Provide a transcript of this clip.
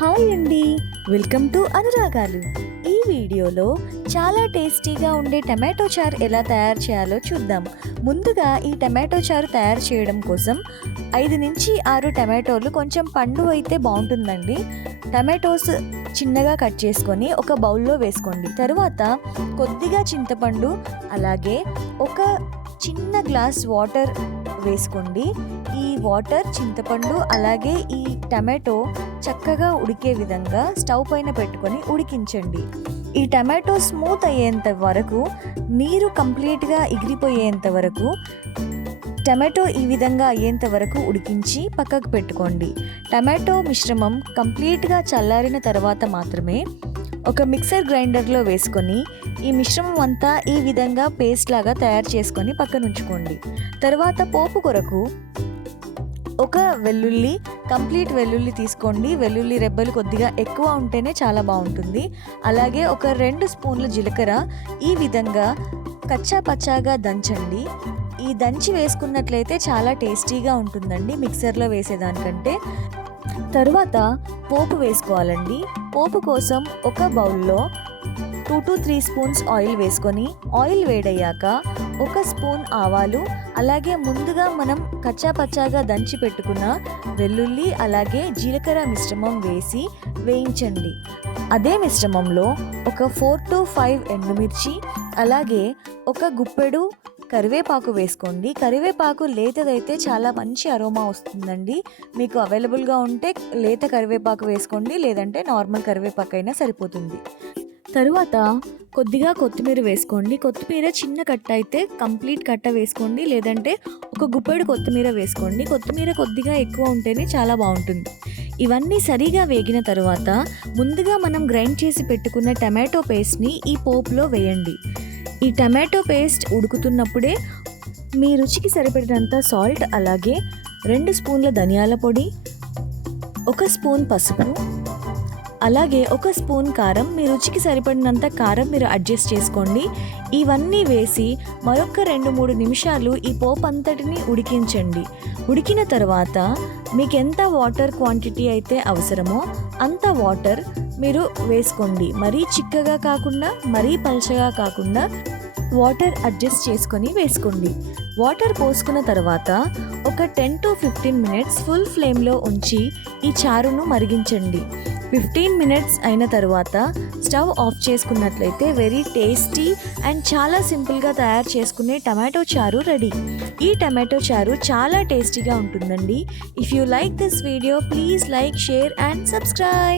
Hi అండి. Welcome to అనురాగాలు. ఈ వీడియోలో చాలా టేస్టీగా ఉండే టమాటో చారు ఎలా తయారు చేయాలో చూద్దాం. ముందుగా ఈ టమాటో చారు తయారు చేయడం కోసం ఐదు నుంచి ఆరు టమాటోలు కొంచెం పండు అయితే బాగుంటుందండి. టమాటోస్ చిన్నగా కట్ చేసుకొని ఒక బౌల్లో వేసుకోండి. తర్వాత కొద్దిగా చింతపండు అలాగే ఒక చిన్న గ్లాస్ వాటర్ వేసుకోండి. ఈ వాటర్ చింతపండు అలాగే ఈ టమాటో చక్కగా ఉడికే విధంగా స్టవ్ పైన పెట్టుకొని ఉడికించండి. ఈ టమాటో స్మూత్ అయ్యేంత వరకు నీరు కంప్లీట్గా ఎగిరిపోయేంత వరకు టమాటో ఈ విధంగా అయ్యేంత వరకు ఉడికించి పక్కకు పెట్టుకోండి. టమాటో మిశ్రమం కంప్లీట్గా చల్లారిన తర్వాత మాత్రమే ఒక మిక్సర్ గ్రైండర్లో వేసుకొని ఈ మిశ్రమం అంతా ఈ విధంగా పేస్ట్ లాగా తయారు చేసుకొని పక్కన ఉంచుకోండి తర్వాత పోపు కొరకు ఒక వెల్లుల్లి కంప్లీట్ వెల్లుల్లి తీసుకోండి. వెల్లుల్లి రెబ్బలు కొద్దిగా ఎక్కువ ఉంటేనే చాలా బాగుంటుంది. అలాగే ఒక రెండు స్పూన్ల జీలకర్ర ఈ విధంగా కచ్చా పచ్చాగా దంచండి. ఈ దంచి వేసుకున్నట్లయితే చాలా టేస్టీగా ఉంటుందండి మిక్సర్లో వేసేదానికంటే. తరువాత పోపు వేసుకోవాలండి. పోపు కోసం ఒక బౌల్లో two to three spoons oil వేసుకొని ఆయిల్ వేడయ్యాక ఒక స్పూన్ ఆవాలు అలాగే ముందుగా మనం కచ్చా పచ్చాగా దంచి పెట్టుకున్న వెల్లుల్లి అలాగే జీలకర్ర మిశ్రమం వేసి వేయించండి. అదే మిశ్రమంలో ఒక ఫోర్ టు ఫైవ్ ఎండుమిర్చి అలాగే ఒక గుప్పెడు కరివేపాకు వేసుకోండి. కరివేపాకు లేతదైతే చాలా మంచి అరోమా వస్తుందండి. మీకు అవైలబుల్గా ఉంటే లేత కరివేపాకు వేసుకోండి లేదంటే నార్మల్ కరివేపాకు అయినా సరిపోతుంది. తరువాత కొద్దిగా కొత్తిమీర వేసుకోండి. కొత్తిమీర చిన్న కట్ట అయితే కంప్లీట్ కట్ట వేసుకోండి. లేదంటే ఒక గుప్పెడు కొత్తిమీర వేసుకోండి. కొత్తిమీర కొద్దిగా ఎక్కువ ఉంటేనే చాలా బాగుంటుంది. ఇవన్నీ సరిగా వేగిన తర్వాత ముందుగా మనం గ్రైండ్ చేసి పెట్టుకున్న టమాటో పేస్ట్ని ఈ పోపులో వేయండి. ఈ టమాటో పేస్ట్ ఉడుకుతున్నప్పుడే మీ రుచికి సరిపడినంత సాల్ట్ అలాగే రెండు స్పూన్ల ధనియాల పొడి ఒక స్పూన్ పసుపు అలాగే ఒక స్పూన్ కారం మీ రుచికి సరిపడినంత కారం మీరు అడ్జస్ట్ చేసుకోండి. ఇవన్నీ వేసి మరొక రెండు మూడు నిమిషాలు ఈ పోపు అంతటిని ఉడికించండి. ఉడికిన తర్వాత మీకు ఎంత వాటర్ క్వాంటిటీ అయితే అవసరమో అంత వాటర్ మీరు వేసుకోండి. మరీ చిక్కగా కాకుండా మరీ పలచగా కాకుండా వాటర్ అడ్జస్ట్ చేసుకొని వేసుకోండి. వాటర్ పోసుకున్న తర్వాత ఒక ten to fifteen minutes full ఫ్లేమ్లో ఉంచి ఈ చారును మరిగించండి. ఫిఫ్టీన్ మినిట్స్ అయిన తర్వాత స్టవ్ ఆఫ్ చేసుకున్నట్లయితే వెరీ టేస్టీ అండ్ చాలా సింపుల్గా తయారు చేసుకునే టమాటో చారు రెడీ. ఈ టమాటో చారు చాలా టేస్టీగా ఉంటుందండి. If you like this video please like share and subscribe